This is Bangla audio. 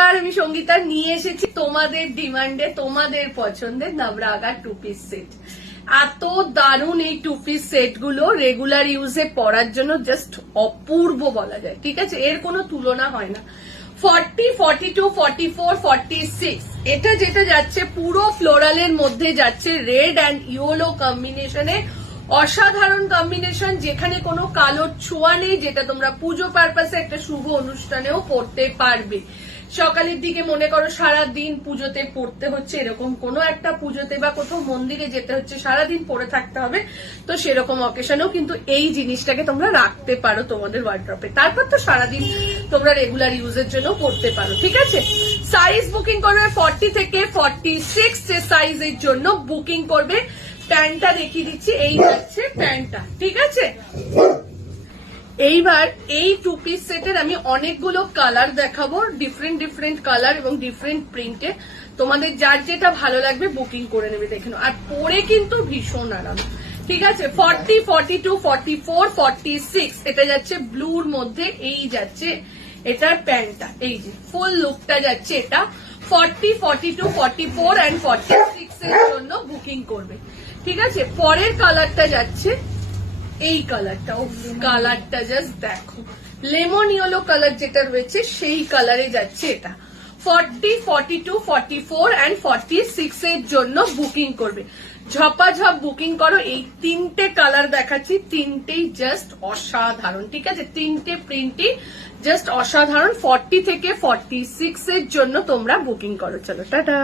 আমি সঙ্গীতা নিয়ে এসেছি তোমাদের ডিমান্ডে তোমাদের পছন্দের নবরাগা 2 পিস সেট। এত দারুণ এই 2 পিস সেট গুলো রেগুলার ইউজে পরার জন্য জাস্ট অপূর্ব বলা যায়, ঠিক আছে, এর কোনো তুলনা হয় না। 40, 42, 44, 46 এটা যেটা যাচ্ছে পুরো ফ্লোরালের মধ্যে যাচ্ছে রেড অ্যান্ড ইয়েলো কম্বিনেশনে, অসাধারণ কম্বিনেশন, যেখানে কোনো কালোর ছোঁয়া নেই, যেটা তোমরা পুজো পারপাসে একটা শুভ অনুষ্ঠানেও পড়তে পারবে। সকালের দিকে মনে করো সারাদিন পুজোতে পড়তে হচ্ছে, এরকম কোনো একটা পুজোতে বা কোথাও মন্দিরে যেতে হচ্ছে, সারাদিন পরে থাকতে হবে, তো সেরকম অকেশনেও কিন্তু এই জিনিসটাকে তোমরা রাখতে পারো তোমাদের ওয়ার্ড্রপে। তারপর তো সারাদিন তোমরা রেগুলার ইউজের জন্য পড়তে পারো, ঠিক আছে। সাইজ বুকিং করবে 40 থেকে 46 যে সাইজের জন্য বুকিং করবে। প্যান্টটা দেখিয়ে দিচ্ছি, এই যাচ্ছে প্যান্টটা, ঠিক আছে। এইবার এই 2 পিস সেটের আমি অনেকগুলো কালার দেখাবো, ডিফারেন্ট কালার এবং ডিফারেন্ট প্রিন্টে। তোমাদের যার যেটা ভালো লাগবে বুকিং করে নেবে, দেখে নাও। আর পরে কিন্তু ভীষণ আরাম, ঠিক আছে। 40, 42, 44, 46 এটা যাচ্ছে ব্লুর মধ্যে, এই যাচ্ছে এটার প্যান্টটা, এই যে ফুল লুকটা যাচ্ছে এটা। 40, 42, 44 অ্যান্ড 46 এর জন্য বুকিং করবে, ঠিক আছে। পরের কালারটা যাচ্ছে এই কালারটা, ও কালারটা জাস্ট দেখো, লেমন ইয়েলো কালার যেটা রয়েছে সেই কালারে যাচ্ছে এটা। 40, 42, 44 অ্যান্ড 46 এর জন্য বুকিং করবে। ঝপাঝপ বুকিং করো। এই তিনটে কালার দেখাচ্ছি, তিনটেই জাস্ট অসাধারণ, ঠিক আছে। তিনটে প্রিন্টই জাস্ট অসাধারণ। 40 থেকে 46 এর জন্য তোমরা বুকিং করো। চলো টাটা।